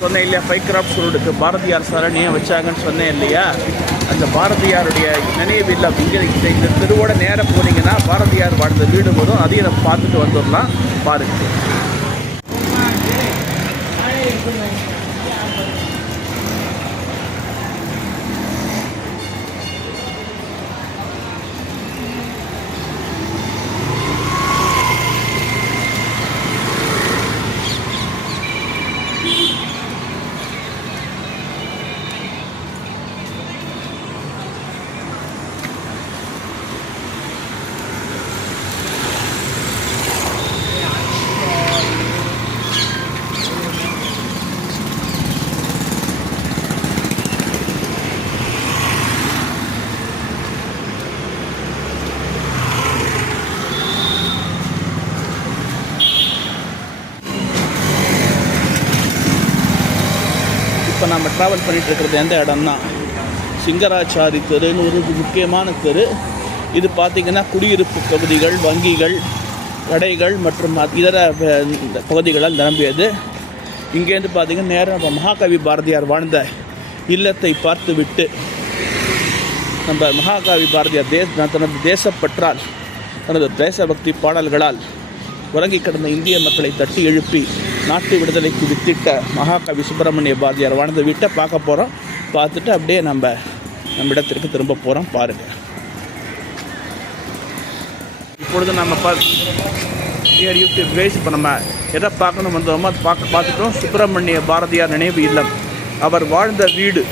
சொன்னேன் இல்லையா, five crafts ரோடுக்கு பாரதியார் சரணியை வச்சாங்கன்னு சொன்னேன் இல்லையா, அந்த பாரதியாருடைய நினைவு இல்லம் இங்கே இந்த தெருவோட நேரம் போனீங்கன்னா பாரதியார் வாழ்ந்த வீடு வரும். அதையும் நம்ம பார்த்துட்டு வந்துடலாம். பாருங்கள். இப்போ நம்ம ட்ராவல் பண்ணிகிட்டு இருக்கிறது எந்த இடம்னா சிங்கராச்சாரி தெருன்னு ஒரு முக்கியமான தெரு. இது பார்த்திங்கன்னா குடியிருப்பு பகுதிகள், வங்கிகள், கடைகள் மற்றும் இதர பகுதிகளால் நிரம்பியது. இங்கேருந்து பார்த்திங்கன்னா நேரம் நம்ம மகாகவி பாரதியார் வாழ்ந்த இல்லத்தை பார்த்து விட்டு நம்ம மகாகவி பாரதியார் தனது தேசப்பற்றால், தனது தேசபக்தி பாடல்களால் உறங்கி கிடந்த இந்திய மக்களை தட்டி எழுப்பி நாட்டு விடுதலைக்கு வித்திட்ட மகாகவி சுப்பிரமணிய பாரதியார் வாழ்ந்த வீட்டை பார்க்க போகிறோம். பார்த்துட்டு அப்படியே நம்ம இடத்திற்கு திரும்ப போகிறோம். பாருங்கள். இப்பொழுது நம்ம யூடியூப் பேஸ் இப்போ நம்ம எதை பார்க்கணும் வந்தோமோ அது பார்த்துட்டோம். சுப்பிரமணிய பாரதியார் நினைவு இல்லம், அவர் வாழ்ந்த வீடு.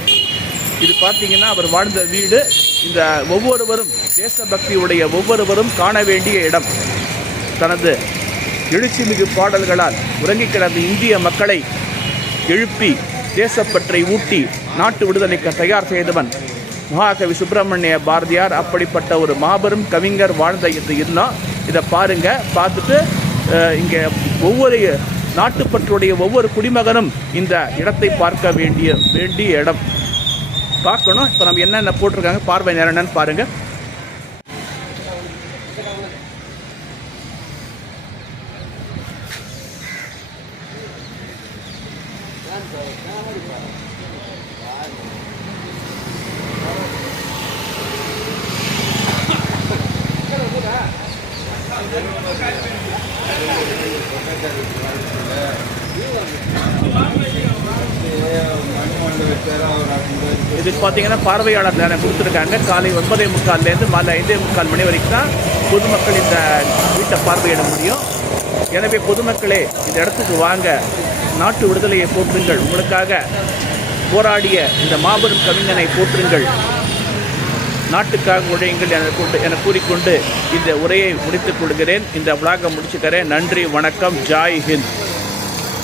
இது பார்த்திங்கன்னா அவர் வாழ்ந்த வீடு. இந்த ஒவ்வொருவரும் தேசபக்தியுடைய ஒவ்வொருவரும் காண வேண்டிய இடம். தனது எழுச்சிமிகு பாடல்களால் உறங்கி கிடந்த இந்திய மக்களை எழுப்பி தேசப்பற்றை ஊட்டி நாட்டு விடுதலைக்கு தயார் செய்தவன் மகாகவி சுப்பிரமணிய பாரதியார். அப்படிப்பட்ட ஒரு மாபெரும் கவிஞர் வாழ்ந்த இந்த இல்லம். இதை பாருங்கள். பார்த்துட்டு இங்கே ஒவ்வொரு நாட்டுப்பற்றுடைய ஒவ்வொரு குடிமகனும் இந்த இடத்தை பார்க்க வேண்டிய இடம் பார்க்கணும். இப்போ நம்ம என்னென்ன போட்டிருக்காங்க பார்வை நேரம் என்னன்னு பாருங்கள். இது பார்த்தீங்கன்னா பார்வையாளர் நேரம் கொடுத்துருக்காங்க. காலை 9:45 மாலை 5:45 மணி வரைக்கும் தான் பொதுமக்கள் இந்த வீட்டை பார்வையிட முடியும். எனவே பொதுமக்களே இந்த இடத்துக்கு வாங்க, நாட்டு விடுதலையை போற்றுங்கள், உங்களுக்காக போராடிய இந்த மாபெரும் கவிஞனை போற்றுங்கள், நாட்டுக்காக உழையுங்கள் என கூறிக்கொண்டு இந்த உரையை முடித்துக் கொள்கிறேன். இந்த விளாகை முடிச்சுக்கிறேன். நன்றி, வணக்கம், ஜாய் ஹிந்த்.